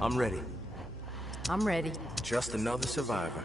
I'm ready. I'm ready. Just another survivor.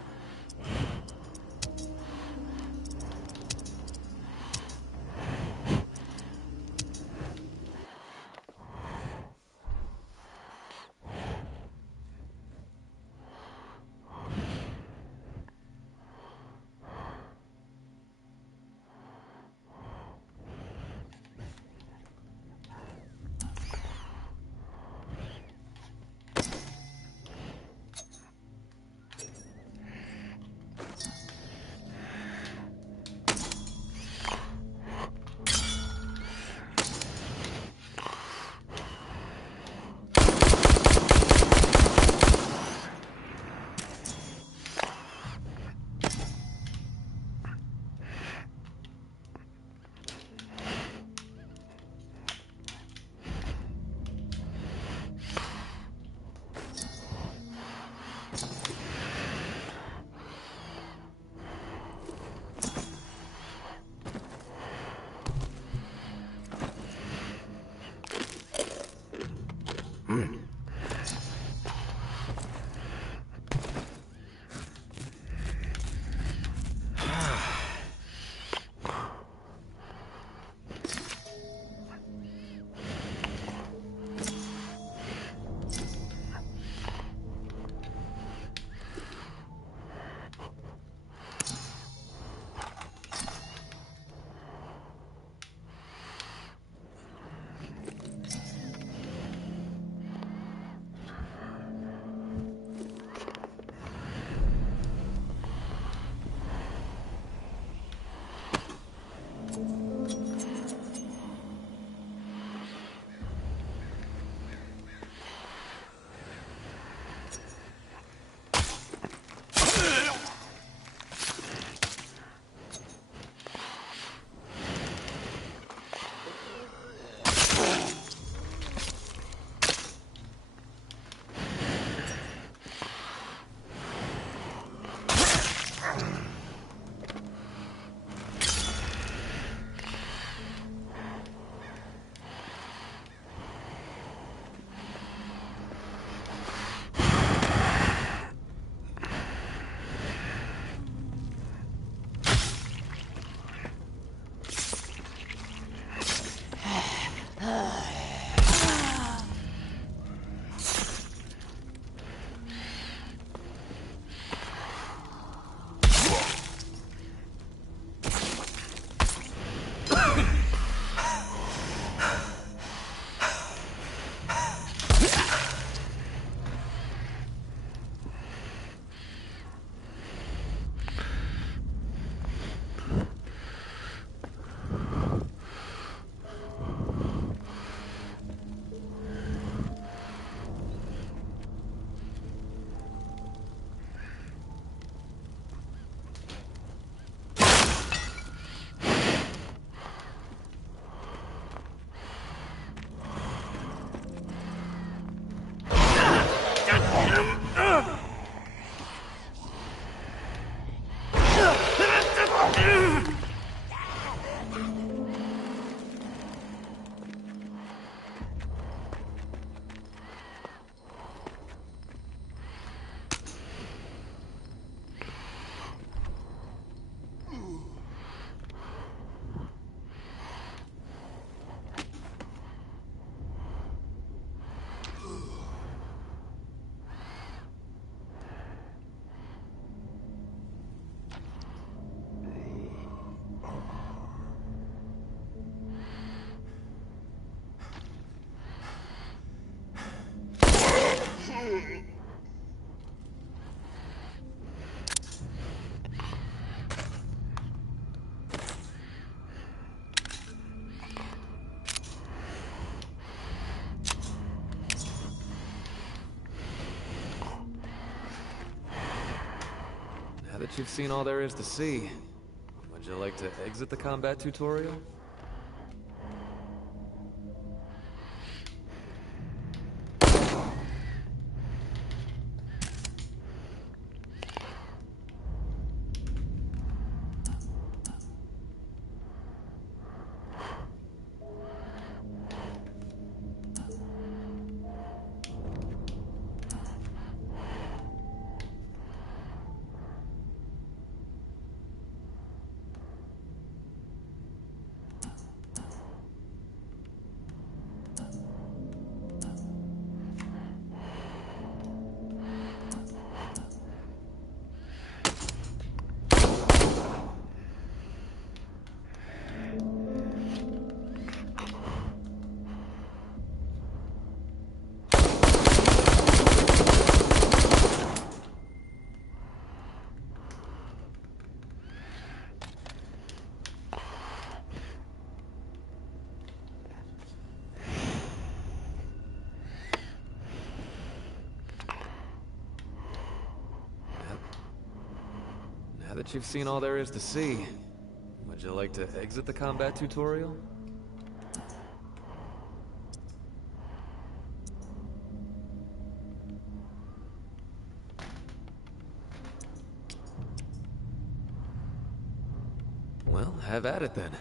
Now that you've seen all there is to see, would you like to exit the combat tutorial? Now that you've seen all there is to see, would you like to exit the combat tutorial? Well, have at it then.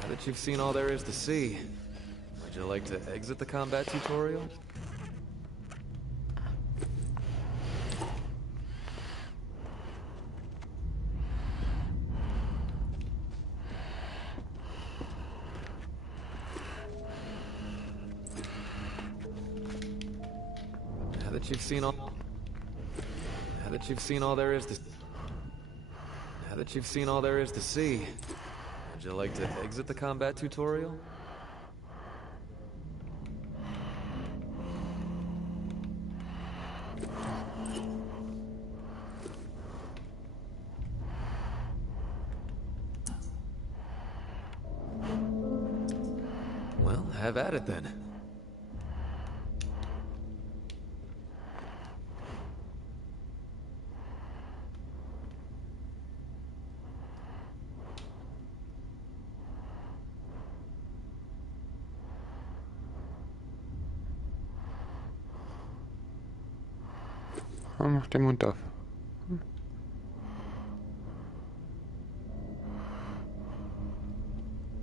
Now that you've seen all there is to see, would you like to exit the combat tutorial? Now that you've seen all there is to Now that you've seen all there is to see, would you like to exit the combat tutorial? Well, have at it then. Mach den Mund auf.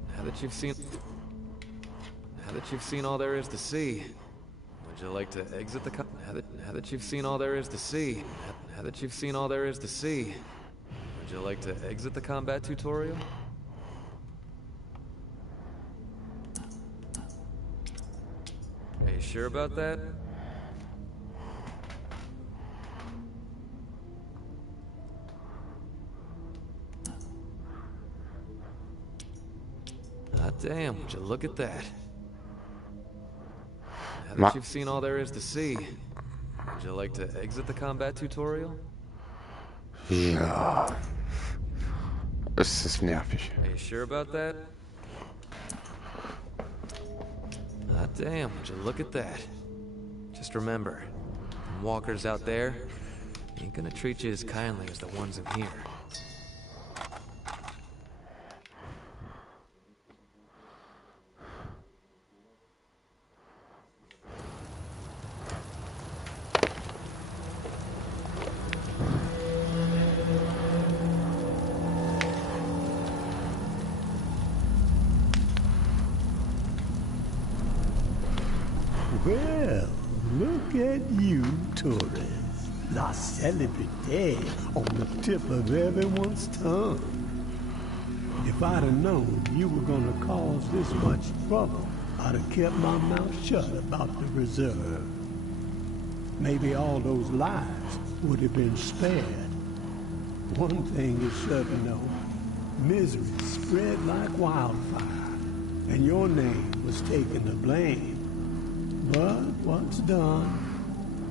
Now that you've seen all there is to see, would you like to exit the now that you've seen all there is to see, now that you've seen all there is to see, would you like to exit the combat tutorial? Are you sure about that? Ah, damn, would you look at that? Now that you've seen all there is to see, would you like to exit the combat tutorial? Ja. Es ist nervig. Are you sure about that? Ah, damn, would you look at that? Just remember, them walkers out there ain't gonna treat you as kindly as the ones in here. Well, look at you, tourists. La celebrité on the tip of everyone's tongue. If I'd have known you were gonna cause this much trouble, I'd have kept my mouth shut about the reserve. Maybe all those lives would have been spared. One thing is sure to know, misery spread like wildfire, and your name was taken to blame. But what's done,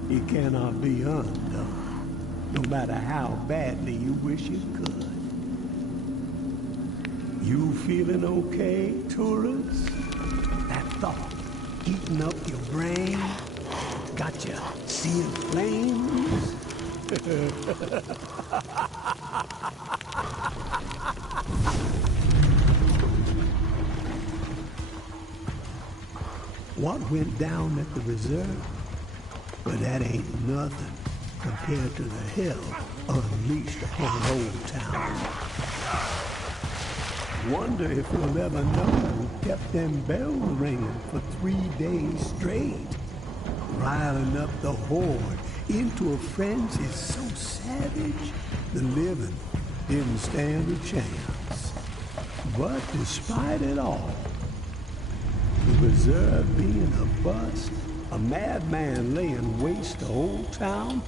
it cannot be undone, no matter how badly you wish it could. You feeling okay, tourists? That thought eating up your brain? Got you seeing flames? What went down at the reserve? But that ain't nothing compared to the hell unleashed upon Old Town. Wonder if we'll ever know who kept them bells ringing for 3 days straight, riling up the horde into a frenzy so savage the living didn't stand a chance. But despite it all, the reserve being a bust, a madman laying waste to Old Town,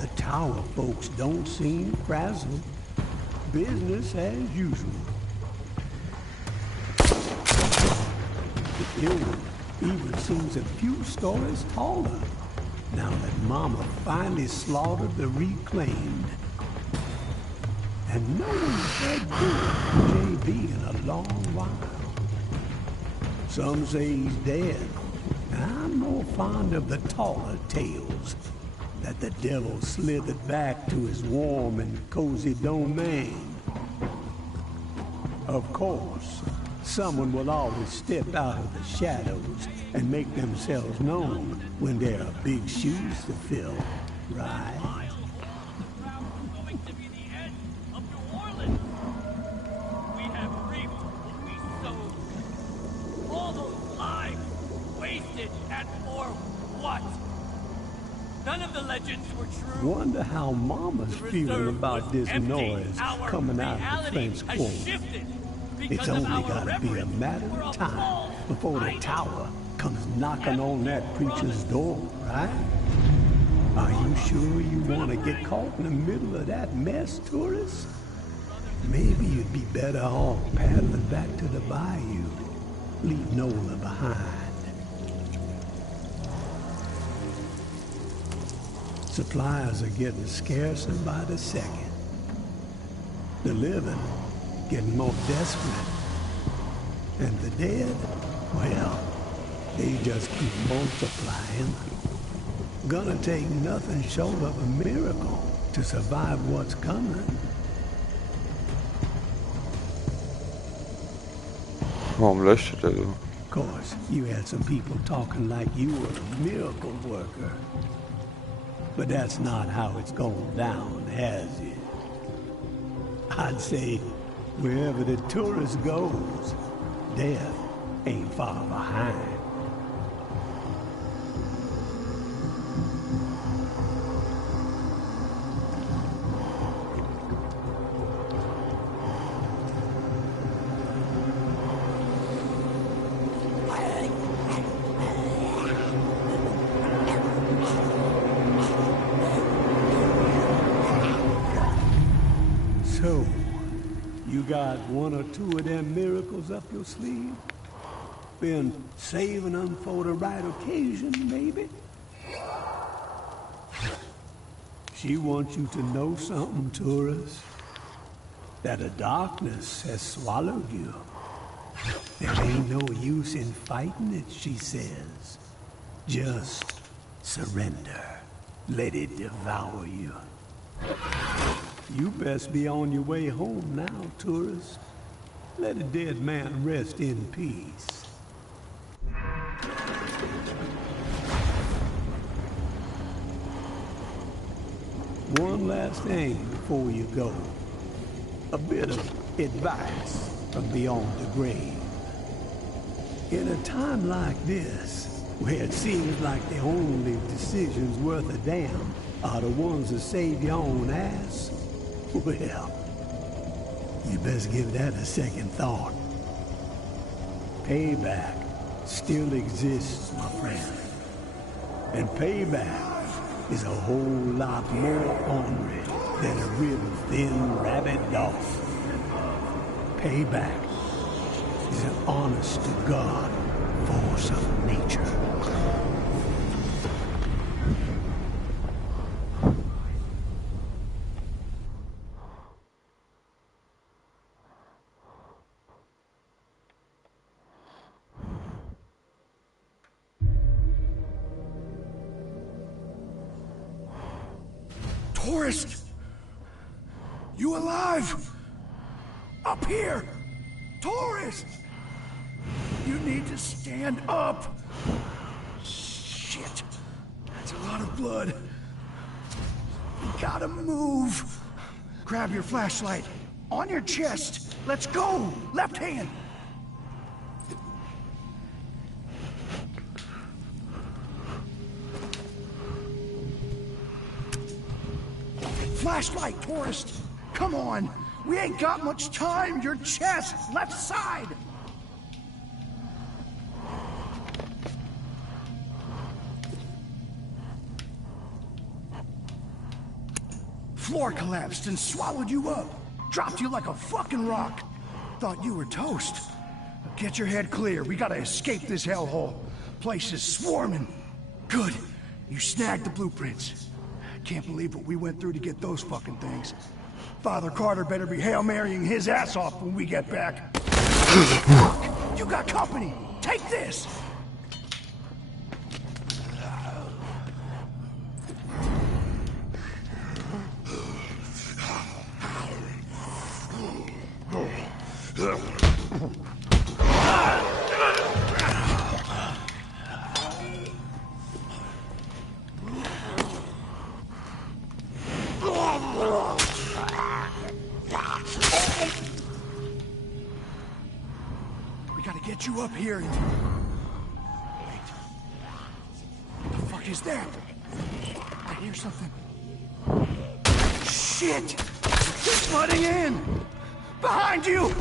the tower folks don't seem frazzled. Business as usual. The building even seems a few stories taller, now that Mama finally slaughtered the reclaimed. And no one's had good JB in a long while. Some say he's dead. I'm more fond of the taller tales, that the devil slithered back to his warm and cozy domain. Of course, someone will always step out of the shadows and make themselves known when there are big shoes to fill, right? Going to be the end of New Orleans. We have reaped what we sowed. All those lives wasted, and for what? None of the legends were true. Wonder how Mama's feeling about this noise coming out of the French Quarter. It's only gotta be a matter of time before the tower comes knocking on that preacher's door, right? Are you sure you want to get caught in the middle of that mess, tourist? Maybe you'd be better off paddling back to the bayou. Leave Nola behind. Supplies are getting scarcer by the second. The living getting more desperate. And the dead, well, they just keep multiplying. Gonna take nothing short of a miracle to survive what's coming. Warum löscht er du? Of course, you had some people talking like you were a miracle worker. But that's not how it's going down, has it? I'd say wherever the tourist goes, death ain't far behind. So, you got one or two of them miracles up your sleeve? Been saving them for the right occasion, maybe? She wants you to know something, tourist. That the darkness has swallowed you. There ain't no use in fighting it, she says. Just surrender. Let it devour you. You best be on your way home now, tourist. Let a dead man rest in peace. One last thing before you go. A bit of advice from beyond the grave. In a time like this, where it seems like the only decisions worth a damn are the ones that save your own ass, well, you best give that a second thought. Payback still exists, my friend. And payback is a whole lot more ornery than a rib-thin rabid dog. Payback is an honest-to-God force of nature. Tourist! You alive? Up here! Tourist! You need to stand up! Shit! That's a lot of blood. You gotta move! Grab your flashlight. On your chest! Let's go! Left hand! Flashlight, tourist! Come on! We ain't got much time! Your chest! Left side! Floor collapsed and swallowed you up. Dropped you like a fucking rock. Thought you were toast. Get your head clear. We gotta escape this hellhole. Place is swarming. Good. You snagged the blueprints. Can't believe what we went through to get those fucking things. Father Carter better be Hail Marying his ass off when we get back. You got company. Take this. We gotta get you up here. Wait. What the fuck is that? I hear something. Shit! It's flooding in! Behind you!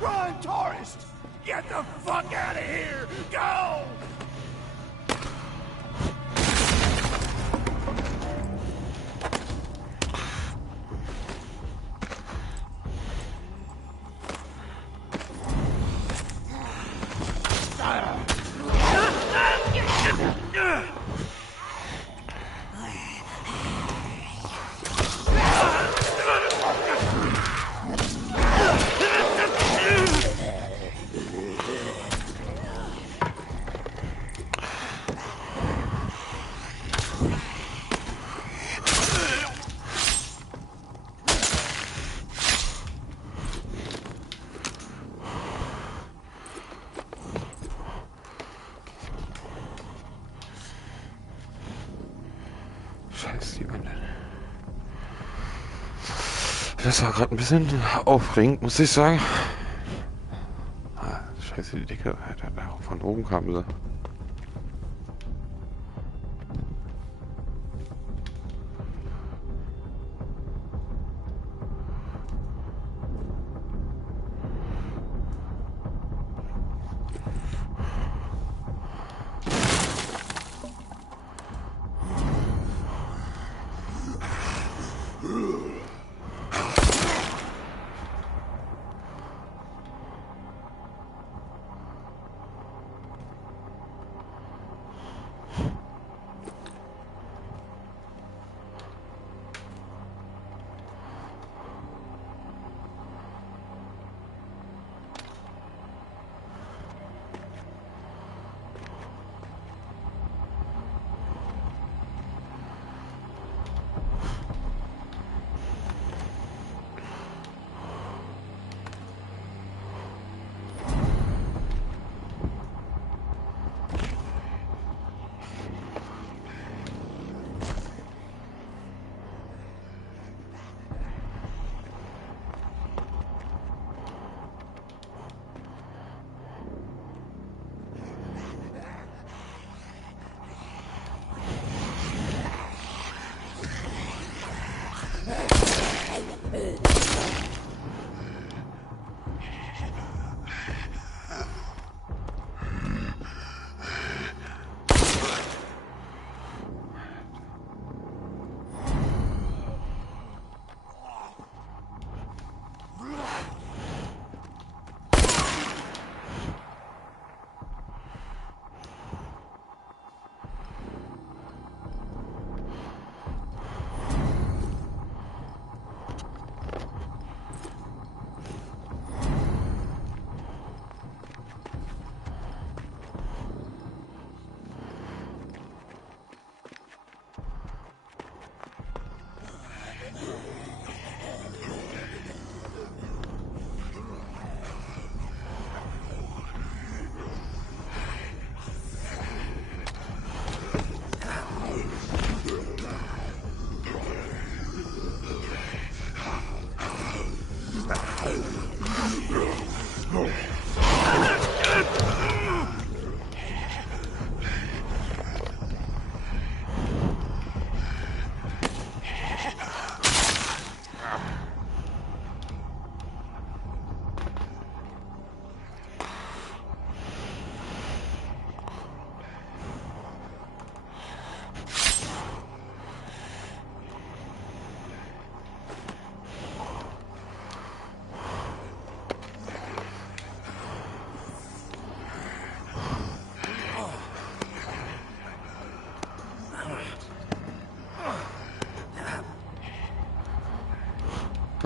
Run, tourist! Get the fuck out of here! Go! Scheiße, die Wände. Das war gerade ein bisschen aufregend, muss ich sagen. Ah, scheiße, die Decke. Alter, von oben kam sie.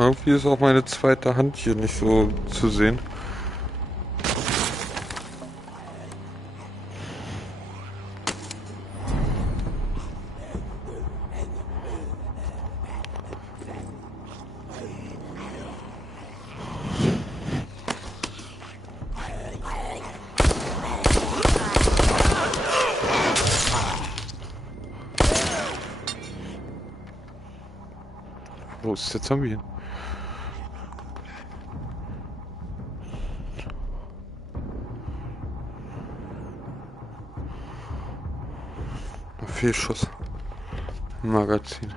Irgendwie ist auch meine zweite Hand hier nicht so zu sehen. Wo ist der Zombie hin? Fehlschuss. Magazin.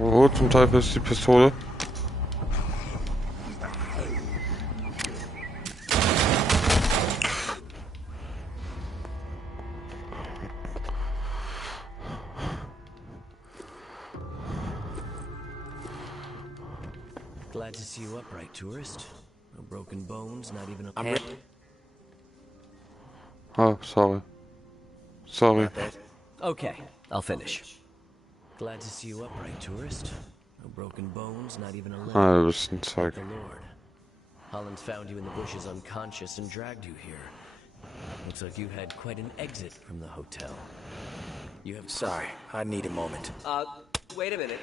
Wo zum Teufel ist die Pistole? Glad to see you upright, tourist. No broken bones, not even a I'm hand. Oh, sorry. Sorry. Okay, I'll finish. Glad to see you upright, tourist. No broken bones, not even a limb. Ah, du bist ein Zeug. The Lord. Holland found you in the bushes unconscious and dragged you here. Looks like you had quite an exit from the hotel. You have... Sorry, I need a moment. Wait a minute.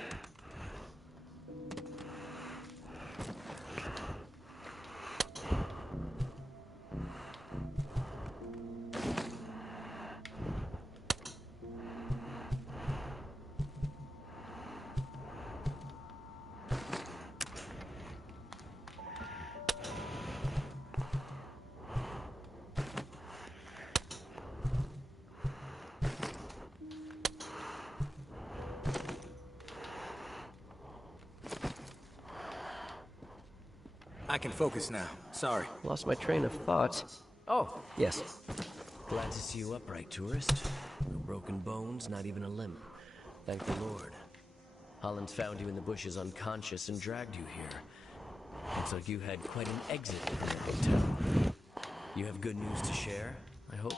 I can focus now. Sorry. Lost my train of thought. Oh, yes. Glad to see you upright, tourist. No broken bones, not even a limb. Thank the Lord. Holland found you in the bushes unconscious and dragged you here. Looks like you had quite an exit from the hotel. You have good news to share, I hope?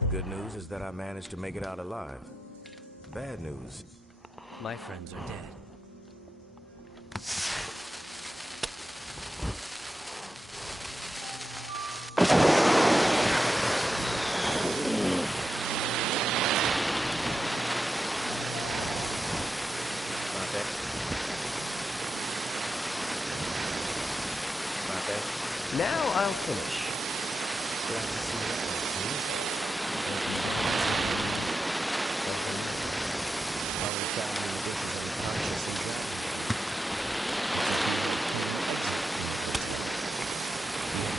The good news is that I managed to make it out alive. Bad news. My friends are dead. Now I'll finish. Glad to see you upright, tourist. Holland found you in the bushes unconscious and dragged you. You had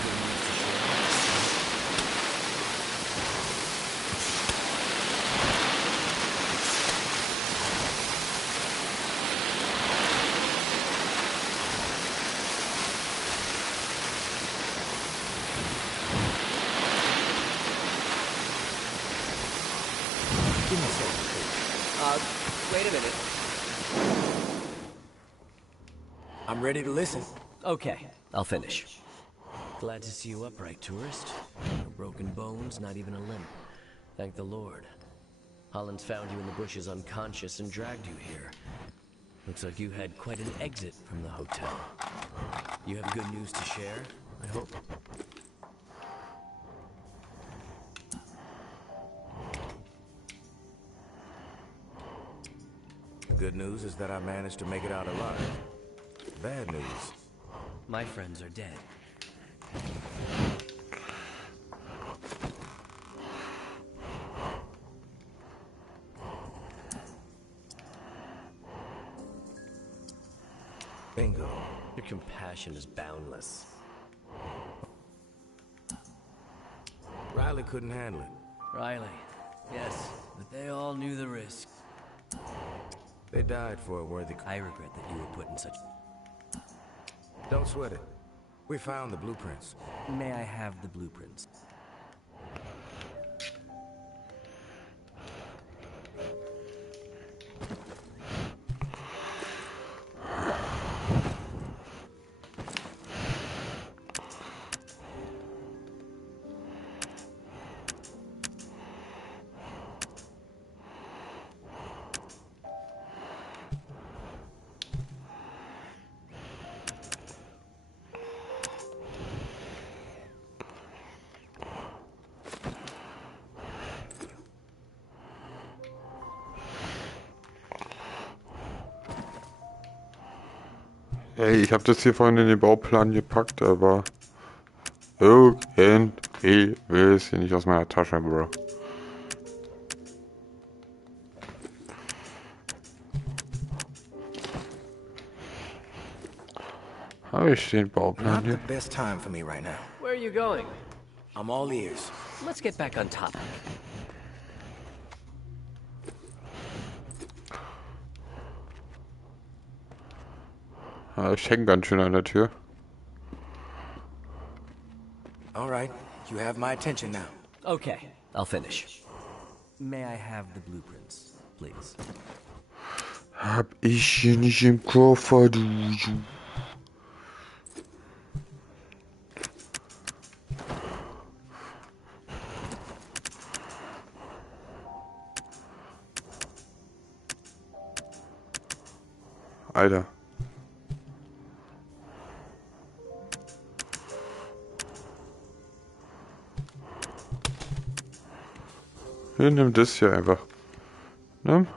Wait a minute. I'm ready to listen. Okay, I'll finish. Glad to see you upright, tourist. No broken bones, not even a limp. Thank the Lord. Hollins found you in the bushes unconscious and dragged you here. Looks like you had quite an exit from the hotel. You have good news to share, I hope? Good news is that I managed to make it out alive. Bad news. My friends are dead. Bingo. Your compassion is boundless. Riley couldn't handle it. Riley, yes, but they all knew the risk. They died for a worthy I regret that you were put in such... Don't sweat it. We found the blueprints. May I have the blueprints? Ey, ich habe das hier vorhin in den Bauplan gepackt, aber irgendwie will es hier nicht aus meiner Tasche, Bro. Habe ich den Bauplan Not the hier? best time for me right now. Where are you going? I'm all ears. Let's get back on topic. Ich hänge ganz schön an der Tür. All right, you have my attention now. Okay, I'll finish. May I have the blueprints, please? Hab ich hier nicht im Koffer, du. Alter. Hier, nimm das hier einfach. Nimm.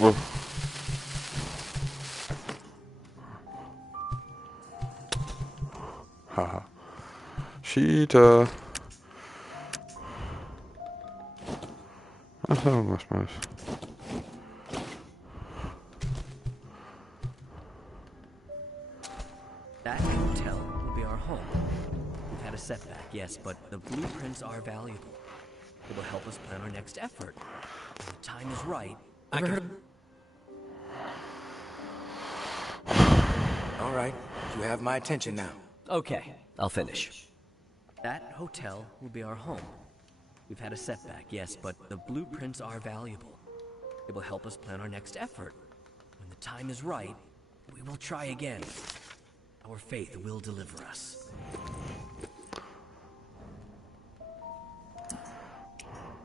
Oh. Haha. Cheater. Achso, was mal. That hotel will be our home. We've had a setback, yes, but the blueprints are valuable. It will help us plan our next effort. When the time is right. Ever heard of... All right, you have my attention now. Okay, I'll finish. That hotel will be our home. We've had a setback, yes, but the blueprints are valuable. It will help us plan our next effort. When the time is right, we will try again. Our faith will deliver us.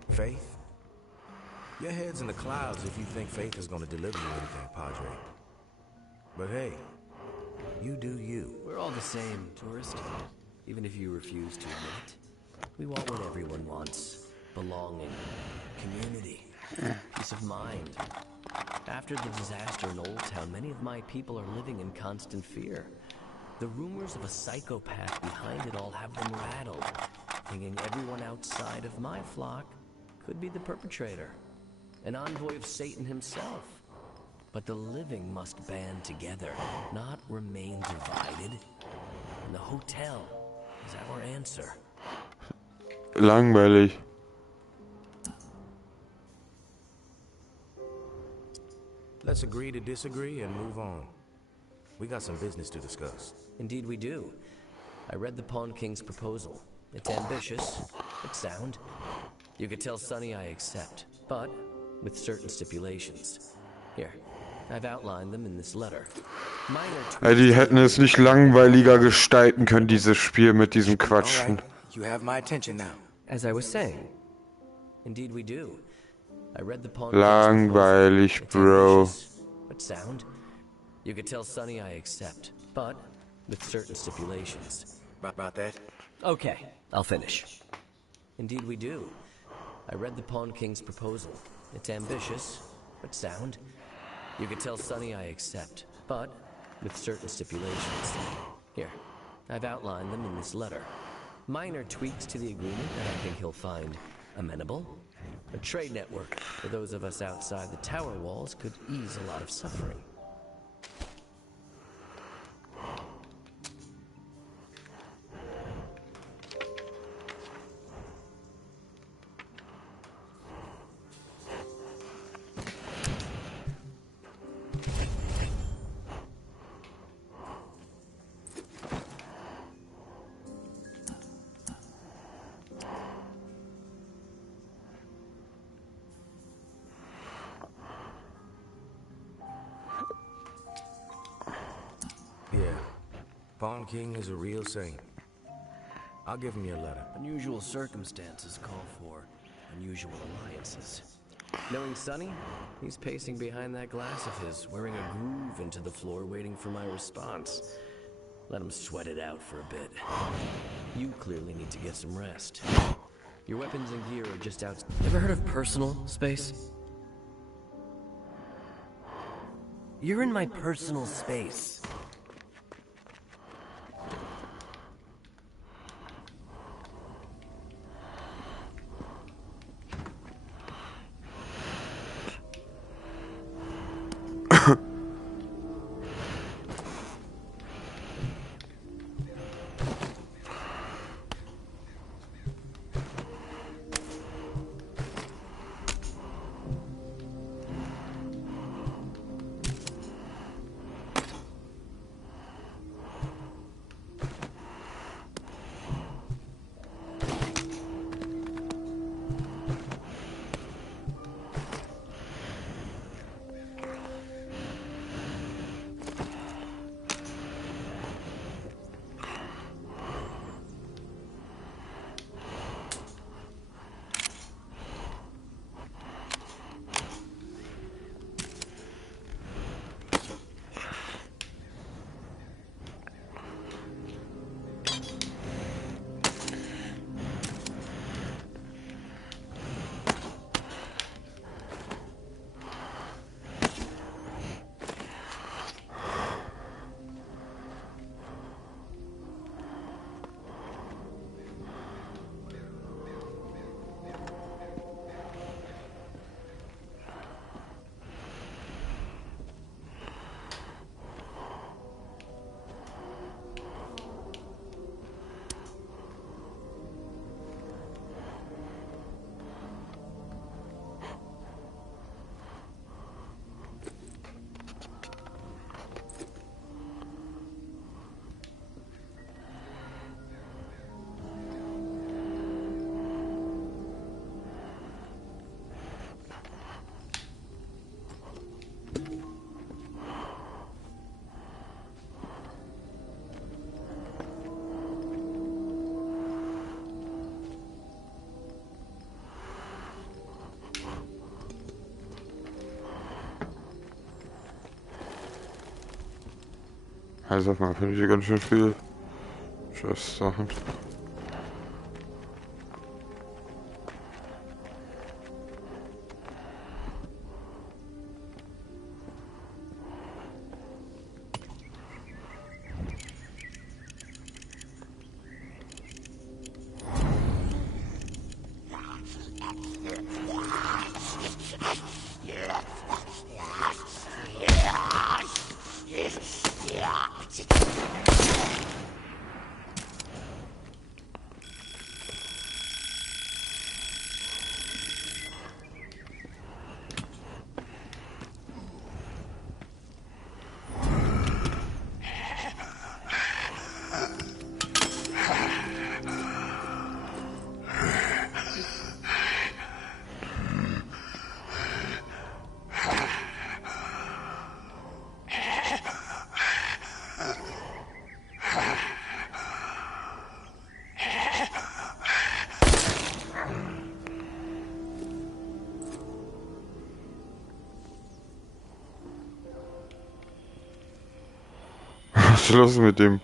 Faith? Your head's in the clouds if you think faith is going to deliver you anything, Padre. But hey, you do you. We're all the same, tourist. Even if you refuse to admit it. We want what everyone wants. Belonging. Community. Peace of mind. After the disaster in Old Town, many of my people are living in constant fear. The rumors of a psychopath behind it all have them rattled, thinking everyone outside of my flock could be the perpetrator, an envoy of Satan himself. But the living must band together, not remain divided. And the hotel is our answer. Langweilig. Let's agree to disagree and move on. We got some business to discuss. Indeed we do. I read the Pawn King's proposal. It's ambitious, it's sound. You could tell Sonny I accept, but with certain stipulations. Here, I've outlined them in this letter. Die hätten es nicht langweiliger gestalten können, dieses Spiel mit diesem Quatsch. All right, you have my attention now. As I was saying, indeed we do. I read the Pawn Langweilig, bro. But sound. You could tell Sonny I accept, but with certain stipulations. About that? Okay, I'll finish. Indeed we do. I read the Pawn King's proposal. It's ambitious, but sound. You could tell Sonny I accept, but with certain stipulations. Here, I've outlined them in this letter. Minor tweaks to the agreement that I think he'll find amenable. A trade network for those of us outside the tower walls could ease a lot of suffering. Yeah. Pawn King is a real saint. I'll give him your letter. Unusual circumstances call for unusual alliances. Knowing Sonny, he's pacing behind that glass of his, wearing a groove into the floor, waiting for my response. Let him sweat it out for a bit. You clearly need to get some rest. Your weapons and gear are just out. Ever heard of personal space? You're in my personal space. Also mal finde ich hier ganz schön viel Sachen. Schluss mit dem.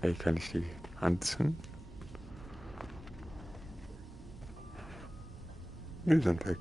Ey, kann ich die anzünden? Die sind weg.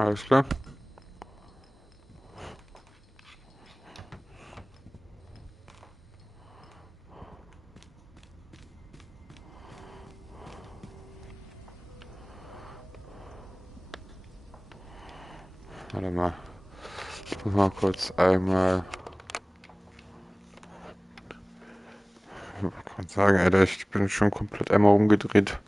Alles klar. Warte mal. Ich muss mal kurz einmal. Ich wollte gerade sagen, Alter, ich bin schon komplett einmal umgedreht.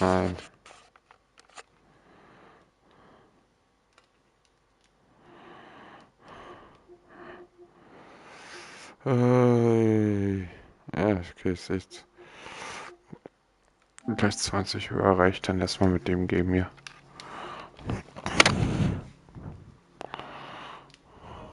Nein. Ja, okay, ist echt. Gleich 20 Uhr reicht dann erstmal mit dem Game hier.